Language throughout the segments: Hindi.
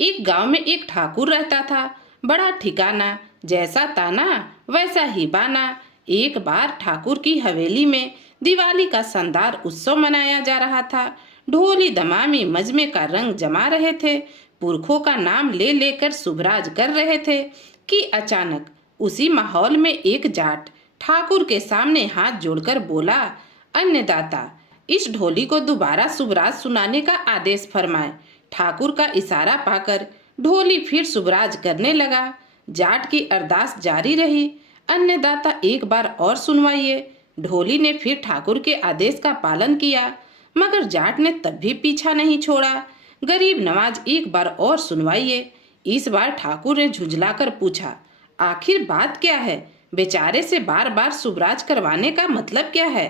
एक गांव में एक ठाकुर रहता था। बड़ा ठिकाना, जैसा ताना वैसा ही बाना। एक बार ठाकुर की हवेली में दिवाली का शानदार उत्सव मनाया जा रहा था। ढोली दमामी मजमे का रंग जमा रहे थे, पुरखों का नाम ले लेकर शुभराज कर रहे थे कि अचानक उसी माहौल में एक जाट ठाकुर के सामने हाथ जोड़कर बोला, अन्नदाता, इस ढोली को दोबारा शुभराज सुनाने का आदेश फरमाए। ठाकुर का इशारा पाकर ढोली फिर शुभराज करने लगा। जाट की अरदास जारी रही, अन्नदाता एक बार और सुनवाइए। ढोली ने फिर ठाकुर के आदेश का पालन किया, मगर जाट ने तब भी पीछा नहीं छोड़ा। गरीब नवाज, एक बार और सुनवाइए। इस बार ठाकुर ने झुंझलाकर पूछा, आखिर बात क्या है? बेचारे से बार बार शुभराज करवाने का मतलब क्या है?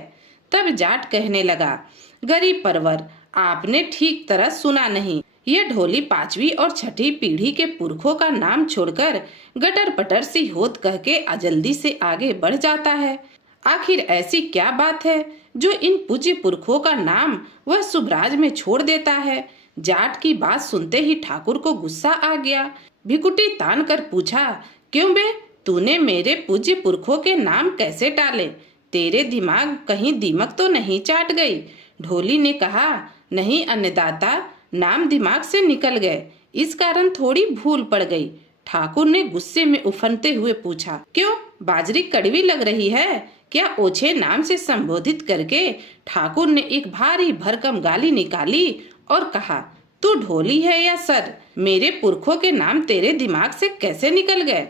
तब जाट कहने लगा, गरीब परवर, आपने ठीक तरह सुना नहीं। यह ढोली 5वीं और 6ठी पीढ़ी के पुरखों का नाम छोड़कर गटर पटर सी होत कह के जल्दी से आगे बढ़ जाता है। आखिर ऐसी क्या बात है जो इन पूज्य पुरखों का नाम वह शुभराज में छोड़ देता है? जाट की बात सुनते ही ठाकुर को गुस्सा आ गया। भिकुटी तान कर पूछा, क्यों बे, तूने मेरे पूज्य पुरखों के नाम कैसे टाले? तेरे दिमाग कहीं दीमक तो नहीं चाट गई? ढोली ने कहा, नहीं अन्नदाता, नाम दिमाग से निकल गए, इस कारण थोड़ी भूल पड़ गई। ठाकुर ने गुस्से में उफनते हुए पूछा, क्यों, बाजरी कड़वी लग रही है क्या? ओछे नाम से संबोधित करके ठाकुर ने एक भारी भरकम गाली निकाली और कहा, तू ढोली है या सर? मेरे पुरखों के नाम तेरे दिमाग से कैसे निकल गए?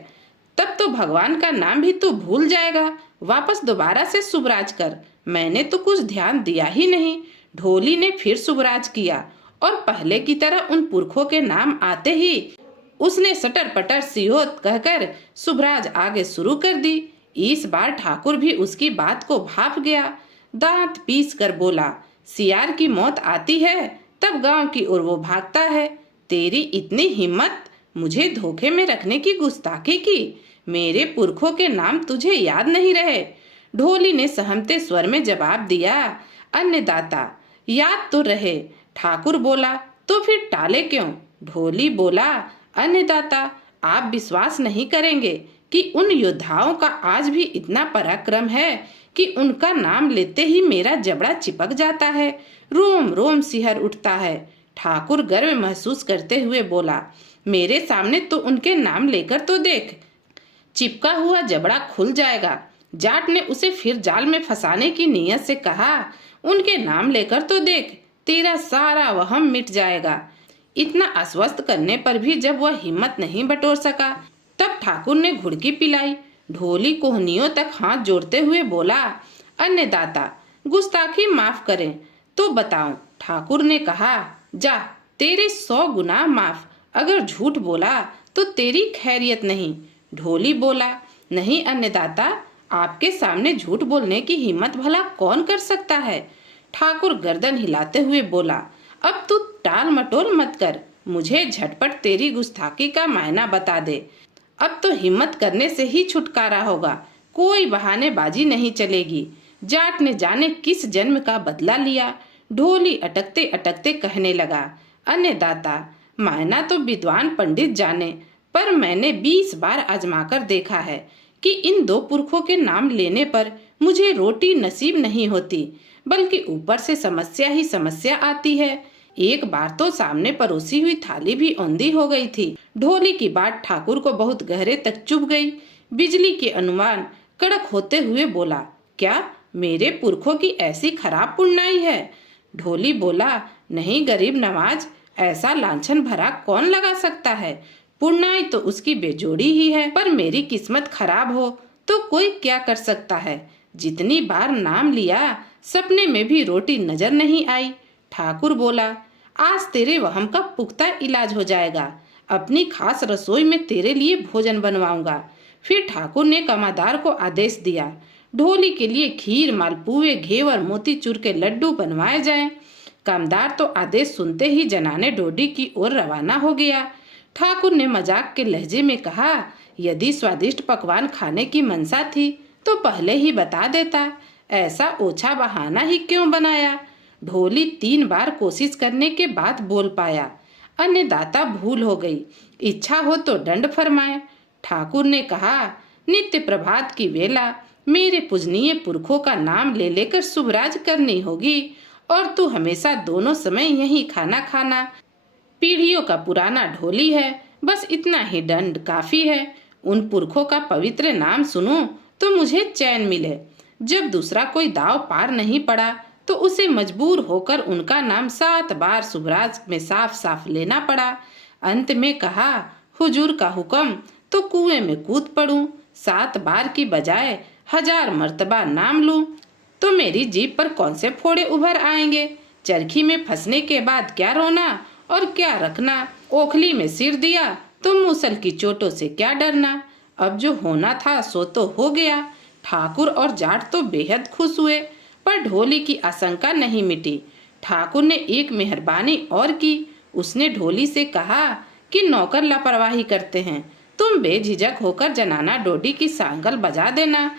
तब तो भगवान का नाम भी तू भूल जाएगा। वापस दोबारा से शुभराज कर। मैंने तो कुछ ध्यान दिया ही नहीं। ढोली ने फिर शुभराज किया और पहले की तरह उन पुरखों के नाम आते ही उसने सटर पटर सियोत कहकर शुभराज आगे शुरू कर दी। इस बार ठाकुर भी उसकी बात को भाप गया। दांत पीस कर बोला, सियार की मौत आती है तब गांव की ओर वो भागता है। तेरी इतनी हिम्मत, मुझे धोखे में रखने की गुस्ताखी की? मेरे पुरखों के नाम तुझे याद नहीं रहे? ढोली ने सहमते स्वर में जवाब दिया, अन्नदाता, याद तो रहे। ठाकुर बोला, तो फिर टाले क्यों? ढोली बोला, अन्नदाता, आप विश्वास नहीं करेंगे कि उन योद्धाओं का आज भी इतना पराक्रम है कि उनका नाम लेते ही मेरा जबड़ा चिपक जाता है, रोम रोम सिहर उठता है। ठाकुर गर्व महसूस करते हुए बोला, मेरे सामने तो उनके नाम लेकर तो देख, चिपका हुआ जबड़ा खुल जाएगा। जाट ने उसे फिर जाल में फंसाने की नीयत से कहा, उनके नाम लेकर तो देख, तेरा सारा वहम मिट जाएगा। इतना आश्वस्त करने पर भी जब वह हिम्मत नहीं बटोर सका, तब ठाकुर ने घुड़की पिलाई। ढोली कोहनियों तक हाथ जोड़ते हुए बोला, अन्नदाता, गुस्ताखी माफ करें तो बताऊं। ठाकुर ने कहा, जा, तेरे 100 गुना माफ। अगर झूठ बोला तो तेरी खैरियत नहीं। ढोली बोला, नहीं अन्नदाता, आपके सामने झूठ बोलने की हिम्मत भला कौन कर सकता है? ठाकुर गर्दन हिलाते हुए बोला, अब तू टाल मटोल मत कर, मुझे झटपट तेरी गुस्ताखी का मायना बता दे। अब तो हिम्मत करने से ही छुटकारा होगा, कोई बहानेबाजी नहीं चलेगी। जाट ने जाने किस जन्म का बदला लिया। ढोली अटकते अटकते कहने लगा, अन्नदाता, मायना तो विद्वान पंडित जाने, पर मैंने 20 बार आजमाकर देखा है कि इन 2 पुरखों के नाम लेने पर मुझे रोटी नसीब नहीं होती, बल्कि ऊपर से समस्या ही समस्या आती है। एक बार तो सामने परोसी हुई थाली भी औंधी हो गई थी। ढोली की बात ठाकुर को बहुत गहरे तक चुभ गई। बिजली के अनुमान कड़क होते हुए बोला, क्या मेरे पुरखों की ऐसी खराब पुण्याई है? ढोली बोला, नहीं गरीब नवाज, ऐसा लांछन भरा कौन लगा सकता है? पुण्याई तो उसकी बेजोड़ी ही है, पर मेरी किस्मत खराब हो तो कोई क्या कर सकता है? जितनी बार नाम लिया, सपने में भी रोटी नजर नहीं आई। ठाकुर बोला, आज तेरे वहम का पुख्ता इलाज हो जाएगा। अपनी खास रसोई में तेरे लिए भोजन बनवाऊंगा। फिर ठाकुर ने कमादार को आदेश दिया, ढोली के लिए खीर, मालपुए, घेवर, मोतीचूर के लड्डू बनवाए जाएं। कामदार तो आदेश सुनते ही जनाने डोडी की ओर रवाना हो गया। ठाकुर ने मजाक के लहजे में कहा, यदि स्वादिष्ट पकवान खाने की मनसा थी तो पहले ही बता देता, ऐसा ओछा बहाना ही क्यों बनाया? ढोली 3 बार कोशिश करने के बाद बोल पाया, अन्नदाता भूल हो गई, इच्छा हो तो दंड फरमाए। ठाकुर ने कहा, नित्य प्रभात की वेला मेरे पूजनीय पुरखों का नाम ले लेकर शुभराज करनी होगी और तू हमेशा दोनों समय यही खाना खाना। पीढ़ियों का पुराना ढोली है, बस इतना ही दंड काफी है। उन पुरखों का पवित्र नाम सुनूं तो मुझे चैन मिले। जब दूसरा कोई दाव पार नहीं पड़ा तो उसे मजबूर होकर उनका नाम 7 बार शुभराज में साफ साफ लेना पड़ा। अंत में कहा, हुजूर का हुक्म तो कुएं में कूद पड़ूं, 7 बार की बजाय 1000 मर्तबा नाम लूं तो मेरी जीभ पर कौन से फोड़े उभर आएंगे। चरखी में फंसने के बाद क्या रोना और क्या रखना, ओखली में सिर दिया तो मूसल की चोटों से क्या डरना। अब जो होना था सो तो हो गया। ठाकुर और जाट तो बेहद खुश हुए, पर ढोली की आशंका नहीं मिटी। ठाकुर ने एक मेहरबानी और की। उसने ढोली से कहा कि नौकर लापरवाही करते हैं, तुम बेझिझक होकर जनाना डोडी की सांगल बजा देना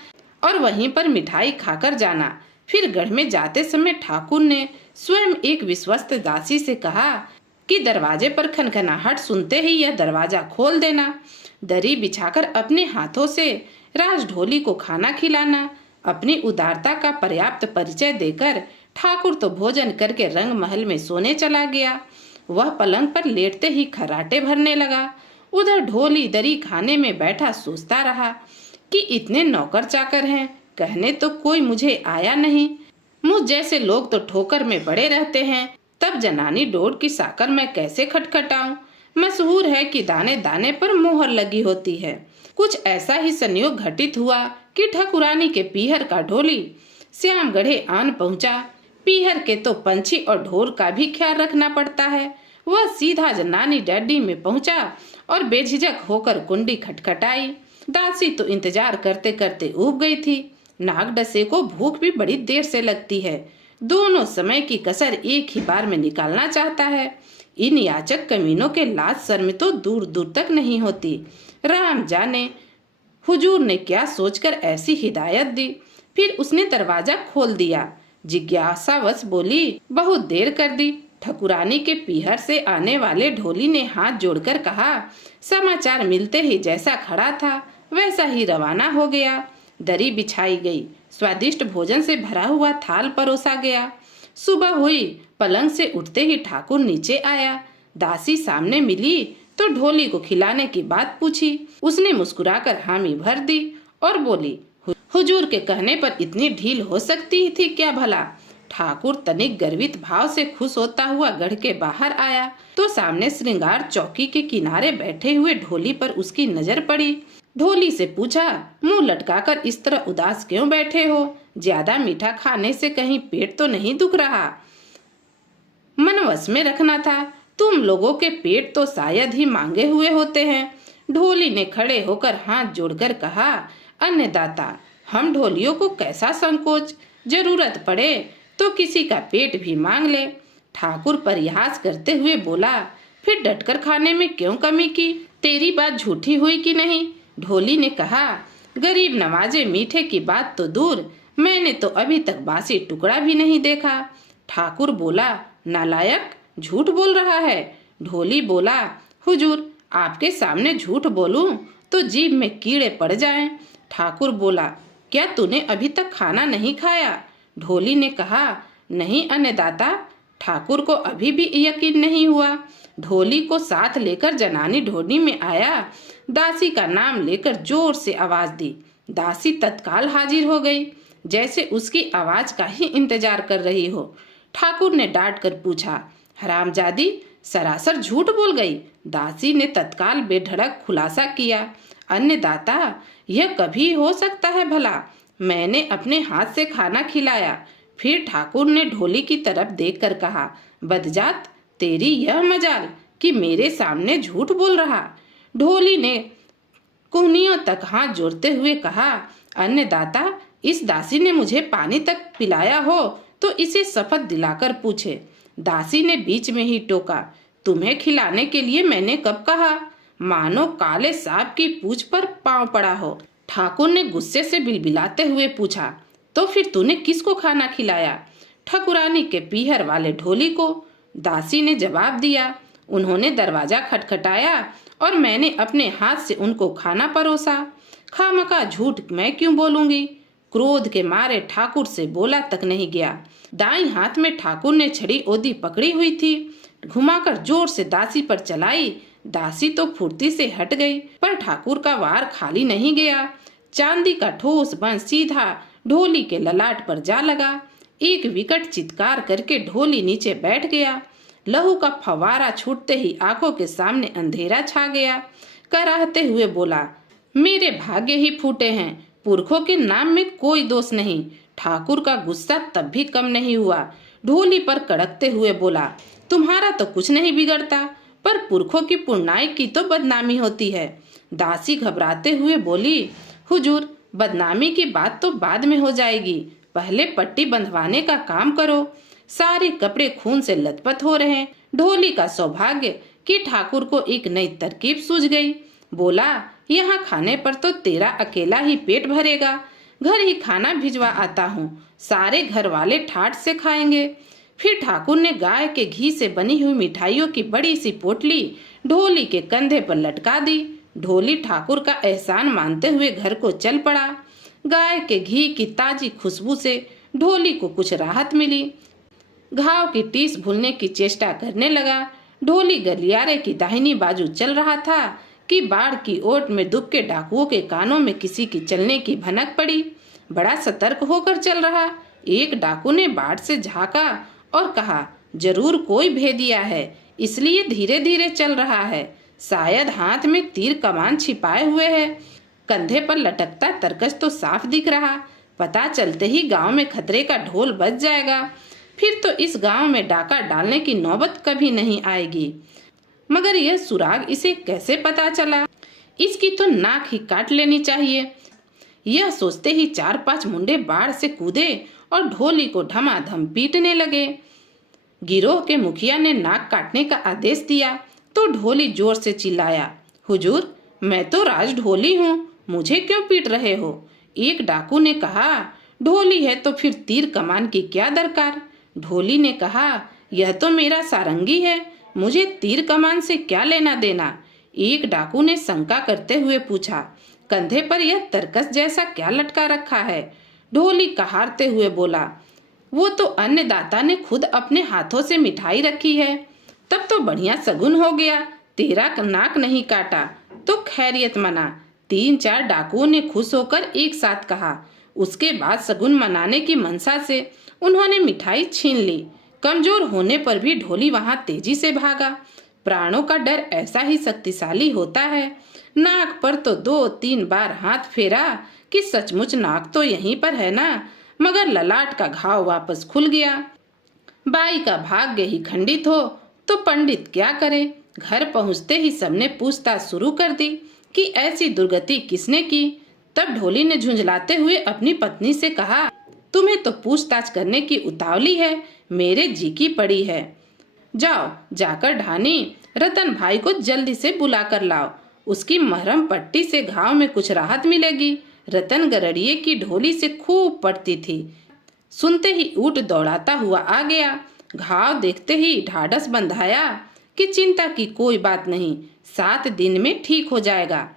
और वहीं पर मिठाई खाकर जाना। फिर गढ़ में जाते समय ठाकुर ने स्वयं एक विश्वस्त दासी से कहा कि दरवाजे पर खनखनाहट सुनते ही यह दरवाजा खोल देना। दरी बिछाकर अपने हाथों से राज ढोली को खाना खिलाना। अपनी उदारता का पर्याप्त परिचय देकर ठाकुर तो भोजन करके रंग महल में सोने चला गया। वह पलंग पर लेटते ही खर्राटे भरने लगा। उधर ढोली दरी खाने में बैठा सोचता रहा कि इतने नौकर चाकर हैं, कहने तो कोई मुझे आया नहीं। मुझ जैसे लोग तो ठोकर में पड़े रहते हैं, तब जनानी डोड की साकर मैं कैसे खटखटाऊं। मशहूर है कि दाने दाने पर मोहर लगी होती है। कुछ ऐसा ही संयोग घटित हुआ कि ठकुरानी के पीहर का ढोली श्यामगढ़े आन पहुंचा। पीहर के तो पंछी और ढोल का भी ख्याल रखना पड़ता है। वह सीधा जनानी डैडी में पहुंचा और बेझिझक होकर कुंडी खटखटाई। दासी तो इंतजार करते करते ऊब गई थी। नागडसे को भूख भी बड़ी देर से लगती है। दोनों समय की कसर एक ही बार में निकालना चाहता है। इन याचक कमीनों के लाज शर्म तो दूर दूर तक नहीं होती। राम जाने हुजूर ने क्या सोचकर ऐसी हिदायत दी। फिर उसने दरवाजा खोल दिया। जिज्ञासावश बोली, बहुत देर कर दी। ठकुरानी के पीहर से आने वाले ढोली ने हाथ जोड़कर कहा, समाचार मिलते ही जैसा खड़ा था वैसा ही रवाना हो गया। दरी बिछाई गई, स्वादिष्ट भोजन से भरा हुआ थाल परोसा गया। सुबह हुई, पलंग से उठते ही ठाकुर नीचे आया। दासी सामने मिली तो ढोली को खिलाने की बात पूछी। उसने मुस्कुराकर हामी भर दी और बोली, हुजूर के कहने पर इतनी ढील हो सकती थी क्या भला। ठाकुर तनिक गर्वित भाव से खुश होता हुआ गढ़ के बाहर आया तो सामने श्रृंगार चौकी के किनारे बैठे हुए ढोली पर उसकी नजर पड़ी। ढोली से पूछा, मुंह लटकाकर इस तरह उदास क्यों बैठे हो? ज्यादा मीठा खाने से कहीं पेट तो नहीं दुख रहा? मन वश में रखना था, तुम लोगों के पेट तो शायद ही मांगे हुए होते हैं। ढोली ने खड़े होकर हाथ जोड़कर कहा, अन्नदाता, हम ढोलियों को कैसा संकोच, जरूरत पड़े तो किसी का पेट भी मांग ले। ठाकुर परिहास करते हुए बोला, फिर डटकर खाने में क्यों कमी की? तेरी बात झूठी हुई कि नहीं? ढोली ने कहा, गरीब नवाजे मीठे की बात तो दूर, मैंने तो अभी तक बासी टुकड़ा भी नहीं देखा। ठाकुर बोला, नालायक, झूठ बोल रहा है। ढोली बोला, हुजूर, आपके सामने झूठ बोलूं तो जीभ में कीड़े पड़ जाएं। ठाकुर बोला, क्या तूने अभी तक खाना नहीं खाया? ढोली ने कहा, नहीं अन्नदाता। ठाकुर को अभी भी यकीन नहीं हुआ। ढोली को साथ लेकर जनानी ढोली में आया। दासी का नाम लेकर जोर से आवाज दी। दासी तत्काल हाजिर हो गई, जैसे उसकी आवाज का ही इंतजार कर रही हो। ठाकुर ने डांट कर पूछा, हरामजादी, सरासर झूठ बोल गई। दासी ने तत्काल बेधड़क खुलासा किया, अन्नदाता, यह कभी हो सकता है भला? मैंने अपने हाथ से खाना खिलाया। फिर ठाकुर ने ढोली की तरफ देखकर कहा, बदजात, तेरी यह मजाल कि मेरे सामने झूठ बोल रहा। ढोली ने कुहनियों तक हाथ जोड़ते हुए कहा, अन्नदाता, इस दासी ने मुझे पानी तक पिलाया हो तो इसे शपथ दिलाकर पूछे। दासी ने बीच में ही टोका, तुम्हें खिलाने के लिए मैंने कब कहा? मानो काले सांप की पूंछ पर पांव पड़ा हो। ठाकुर ने गुस्से से बिलबिलाते हुए पूछा, तो फिर तूने किसको खाना खिलाया? ठकुरानी के पीहर वाले ढोली को। दासी ने जवाब दिया, उन्होंने दरवाजा खटखटाया और मैंने अपने हाथ से उनको खाना परोसा। खामखा झूठ मैं क्यों बोलूंगी। क्रोध के मारे ठाकुर से बोला तक नहीं गया। दाईं हाथ में ठाकुर ने छड़ी ओदी पकड़ी हुई थी। घुमाकर जोर से दासी पर चलाई। दासी तो फुर्ती से हट गई, पर ठाकुर का वार खाली नहीं गया। चांदी का ठोस बंस सीधा ढोली के ललाट पर जा लगा। एक विकट चित्कार करके ढोली नीचे बैठ गया। लहू का फवारा छूटते ही आंखों के सामने अंधेरा छा गया। कराहते हुए बोला, मेरे भाग्य ही फूटे हैं, पुरखों के नाम में कोई दोष नहीं। ठाकुर का गुस्सा तब भी कम नहीं हुआ। ढोली पर कड़कते हुए बोला, तुम्हारा तो कुछ नहीं बिगड़ता, पर पुरखों की पुण्याई की तो बदनामी होती है। दासी घबराते हुए बोली, हुजूर, बदनामी की बात तो बाद में हो जाएगी, पहले पट्टी बंधवाने का काम करो। सारे कपड़े खून से लथपथ हो रहे हैं। ढोली का सौभाग्य कि ठाकुर को एक नई तरकीब सूझ गई। बोला, यहाँ खाने पर तो तेरा अकेला ही पेट भरेगा, घर ही खाना भिजवा आता हूँ, सारे घर वाले ठाठ से खाएंगे। फिर ठाकुर ने गाय के घी से बनी हुई मिठाइयों की बड़ी सी पोटली ढोली के कंधे पर लटका दी। ढोली ठाकुर का एहसान मानते हुए घर को चल पड़ा। गाय के घी की ताजी खुशबू से ढोली को कुछ राहत मिली। घाव की टीस भूलने की चेष्टा करने लगा। ढोली गलियारे की दाहिनी बाजू चल रहा था कि बाढ़ की ओट में दुबके डाकुओं के कानों में किसी की चलने की भनक पड़ी। बड़ा सतर्क होकर चल रहा। एक डाकू ने बाढ़ से झांका और कहा, जरूर कोई भेदिया है, इसलिए धीरे धीरे चल रहा है। शायद हाथ में तीर कमान छिपाए हुए है। कंधे पर लटकता तरकश तो साफ दिख रहा। पता चलते ही गांव में खतरे का ढोल बज जाएगा। फिर तो इस गांव में डाका डालने की नौबत कभी नहीं आएगी। मगर यह सुराग इसे कैसे पता चला? इसकी तो नाक ही काट लेनी चाहिए। यह सोचते ही 4-5 मुंडे बाढ़ से कूदे और ढोली को धमाधम पीटने लगे। गिरोह के मुखिया ने नाक काटने का आदेश दिया तो ढोली जोर से चिल्लाया, हुजूर, मैं तो राज ढोली हूँ, मुझे क्यों पीट रहे हो? एक डाकू ने कहा, ढोली है तो फिर तीर कमान की क्या दरकार? ढोली ने कहा, यह तो मेरा सारंगी है, मुझे तीर कमान से क्या लेना देना? एक डाकू ने शंका करते हुए पूछा, कंधे पर यह तरकस जैसा क्या लटका रखा है? ढोली कहारते हुए बोला, वो तो अन्नदाता ने खुद अपने हाथों से मिठाई रखी है। तब तो बढ़िया सगुन हो गया, तेरा नाक नहीं काटा तो खैरियत मना। 3-4 डाकुओं ने खुश होकर एक साथ कहा। उसके बाद सगुन मनाने की मनसा से उन्होंने मिठाई छीन ली। कमजोर होने पर भी ढोली वहां तेजी से भागा। प्राणों का डर ऐसा ही शक्तिशाली होता है। नाक पर तो 2-3 बार हाथ फेरा कि सचमुच नाक तो यहीं पर है ना, मगर ललाट का घाव वापस खुल गया। बाई का भाग्य ही खंडित हो तो पंडित क्या करे। घर पहुंचते ही सबने पूछताछ शुरू कर दी कि ऐसी दुर्गति किसने की। तब ढोली ने झुंझलाते हुए अपनी पत्नी से कहा, तुम्हें तो पूछताछ करने की उतावली है, मेरे जी की पड़ी है। जाओ, जाकर ढानी रतन भाई को जल्दी से बुला कर लाओ, उसकी मरहम पट्टी से घाव में कुछ राहत मिलेगी। रतन गरड़िए की ढोली से खूब पड़ती थी। सुनते ही ऊँट दौड़ाता हुआ आ गया। घाव देखते ही ढाढ़स बंधाया कि चिंता की कोई बात नहीं, 7 दिन में ठीक हो जाएगा।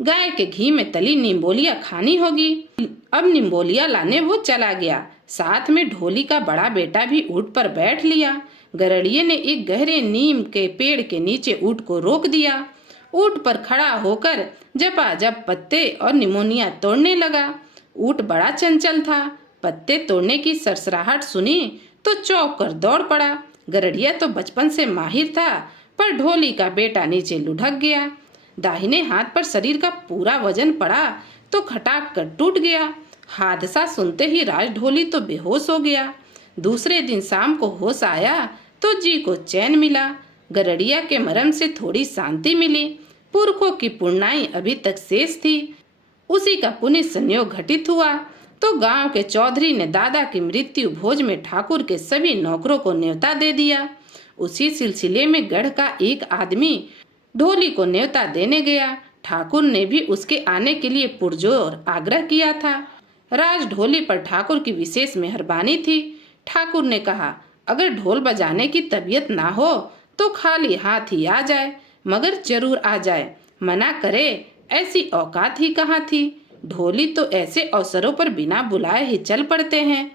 गाय के घी में तली निम्बोलिया खानी होगी। अब निम्बोलिया लाने वो चला गया। साथ में ढोली का बड़ा बेटा भी ऊँट पर बैठ लिया। गरड़िए ने एक गहरे नीम के पेड़ के नीचे ऊँट को रोक दिया। ऊँट पर खड़ा होकर जपाजप पत्ते और निमोनिया तोड़ने लगा। ऊँट बड़ा चंचल था। पत्ते तोड़ने की सरसराहट सुनी तो चौंक कर दौड़ पड़ा। गरड़िया तो बचपन से माहिर था, पर ढोली का बेटा नीचे लुढ़क गया। दाहिने हाथ पर शरीर का पूरा वजन पड़ा तो खटाक कर टूट गया। हादसा सुनते ही राज ढोली तो बेहोश हो गया। दूसरे दिन शाम को होश आया तो जी को चैन मिला। गरड़िया के मरम से थोड़ी शांति मिली। पुरखों की पुण्याई अभी तक शेष थी। उसी का पुण्य संयोग घटित हुआ तो गांव के चौधरी ने दादा की मृत्यु भोज में ठाकुर के सभी नौकरों को न्योता दे दिया। उसी सिलसिले में गढ़ का एक आदमी ढोली को न्योता देने गया। ठाकुर ने भी उसके आने के लिए पुरजोर आग्रह किया था। राज ढोली पर ठाकुर की विशेष मेहरबानी थी। ठाकुर ने कहा, अगर ढोल बजाने की तबीयत ना हो तो खाली हाथ ही आ जाए, मगर जरूर आ जाए, मना करे ऐसी औकात ही कहाँ थी। ढोली तो ऐसे अवसरों पर बिना बुलाए ही चल पड़ते हैं,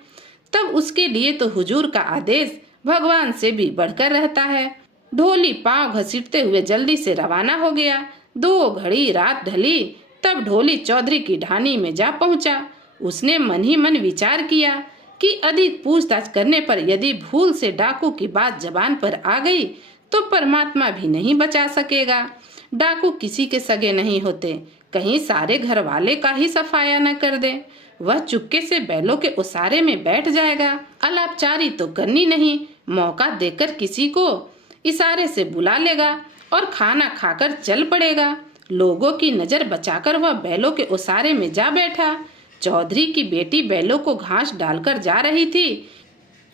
तब उसके लिए तो हुजूर का आदेश भगवान से भी बढ़कर रहता है। ढोली पांव घसीटते हुए जल्दी से रवाना हो गया। 2 घड़ी रात ढली, तब ढोली चौधरी की ढानी में जा पहुंचा। उसने मन ही मन विचार किया कि अधिक पूछताछ करने पर यदि भूल से डाकू की बात जबान पर आ गई तो परमात्मा भी नहीं बचा सकेगा। डाकू किसी के सगे नहीं होते, कहीं सारे घर वाले का ही सफाया न कर दे। वह चुपके से बैलों के ओसारे में बैठ जाएगा। अलापचारी तो करनी नहीं, मौका देकर किसी को इशारे से बुला लेगा और खाना खाकर चल पड़ेगा। लोगों की नजर बचाकर वह बैलों के ओसारे में जा बैठा। चौधरी की बेटी बैलों को घास डालकर जा रही थी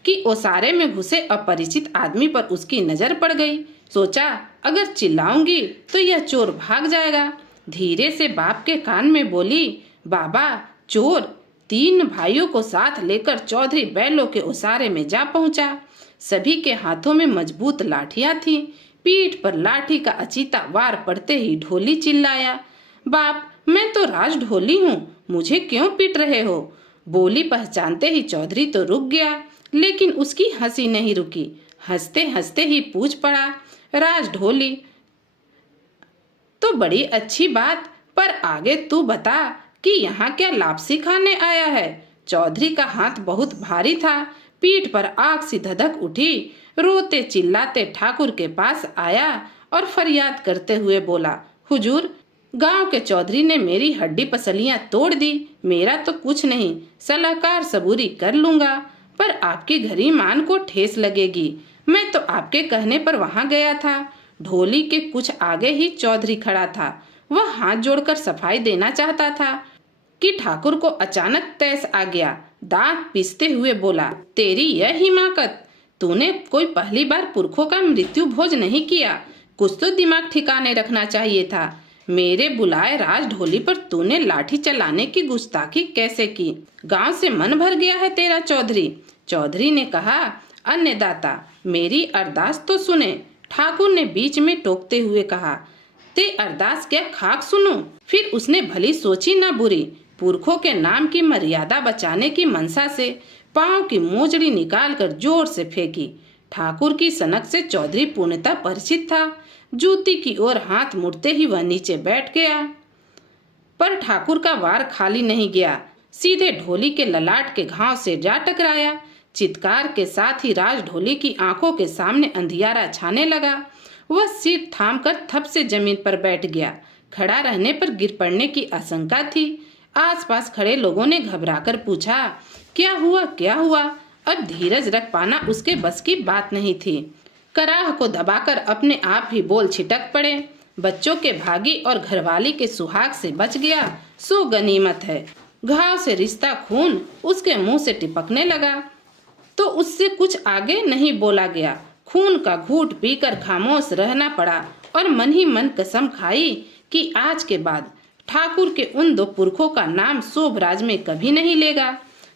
कि ओसारे में घुसे अपरिचित आदमी पर उसकी नजर पड़ गई। सोचा अगर चिल्लाऊंगी तो यह चोर भाग जाएगा। धीरे से बाप के कान में बोली, बाबा चोर। 3 भाइयों को साथ लेकर चौधरी बैलों के ओसारे में जा पहुंचा। सभी के हाथों में मजबूत लाठियां थीं। पीठ पर लाठी का अचीता वार पड़ते ही ढोली चिल्लाया, बाप मैं तो राज ढोली हूँ, मुझे क्यों पीट रहे हो। बोली पहचानते ही चौधरी तो रुक गया, लेकिन उसकी हंसी नहीं रुकी। हंसते हंसते ही पूछ पड़ा, राज ढोली तो बड़ी अच्छी बात, पर आगे तू बता कि यहाँ क्या लापसी खाने आया है। चौधरी का हाथ बहुत भारी था, पीठ पर आग सी धधक उठी। रोते चिल्लाते ठाकुर के पास आया और फरियाद करते हुए बोला, हुजूर गांव के चौधरी ने मेरी हड्डी पसलियां तोड़ दी। मेरा तो कुछ नहीं, सलाहकार सबूरी कर लूंगा, पर आपकी घरी मान को ठेस लगेगी। मैं तो आपके कहने पर वहां गया था। ढोली के कुछ आगे ही चौधरी खड़ा था। वह हाथ जोड़कर सफाई देना चाहता था कि ठाकुर को अचानक तैस आ गया। दांत पीसते हुए बोला, तेरी यह हिमाकत, तूने कोई पहली बार पुरखों का मृत्यु भोज नहीं किया। कुछ तो दिमाग ठिकाने रखना चाहिए था। मेरे बुलाए राज ढोली पर तूने लाठी चलाने की गुस्ताखी कैसे की। गांव से मन भर गया है तेरा चौधरी। चौधरी ने कहा, अन्नदाता मेरी अरदास तो सुने। ठाकुर ने बीच में टोकते हुए कहा, ते अरदास क्या खाक सुनूं। फिर उसने भली सोची ना बुरी। पुरखों के नाम की मर्यादा बचाने की मनसा से पांव की मोजड़ी निकालकर जोर से फेंकी। ठाकुर की सनक से चौधरी पूर्णतः परिचित था। जूती की ओर हाथ मुड़ते ही वह नीचे बैठ गया, पर ठाकुर का वार खाली नहीं गया, सीधे ढोली के ललाट के घाव से जा टकराया। चित्कार के साथ ही राज ढोली की आंखों के सामने अंधियारा छाने लगा। वह सिर थामकर थप से जमीन पर बैठ गया। खड़ा रहने पर गिर पड़ने की आशंका थी। आसपास खड़े लोगों ने घबराकर पूछा, क्या हुआ क्या हुआ। अब धीरज रख पाना उसके बस की बात नहीं थी। कराह को दबाकर अपने आप ही बोल छिटक पड़े, बच्चों के भागी और घरवाली के सुहाग से बच गया सो गनीमत है। घाव से रिश्ता खून उसके मुंह से टिपकने लगा तो उससे कुछ आगे नहीं बोला गया। खून का घूंट पीकर खामोश रहना पड़ा और मन ही मन कसम खाई कि आज के बाद ठाकुर के उन 2 पुरखों का नाम शोभराज में कभी नहीं लेगा।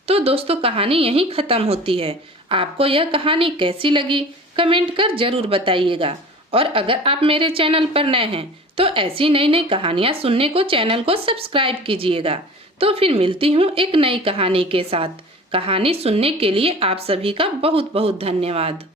तो दोस्तों कहानी यहीं खत्म होती है। आपको यह कहानी कैसी लगी कमेंट कर जरूर बताइएगा। और अगर आप मेरे चैनल पर नए हैं तो ऐसी नई नई कहानियाँ सुनने को चैनल को सब्सक्राइब कीजिएगा। तो फिर मिलती हूँ एक नई कहानी के साथ। कहानी सुनने के लिए आप सभी का बहुत बहुत धन्यवाद।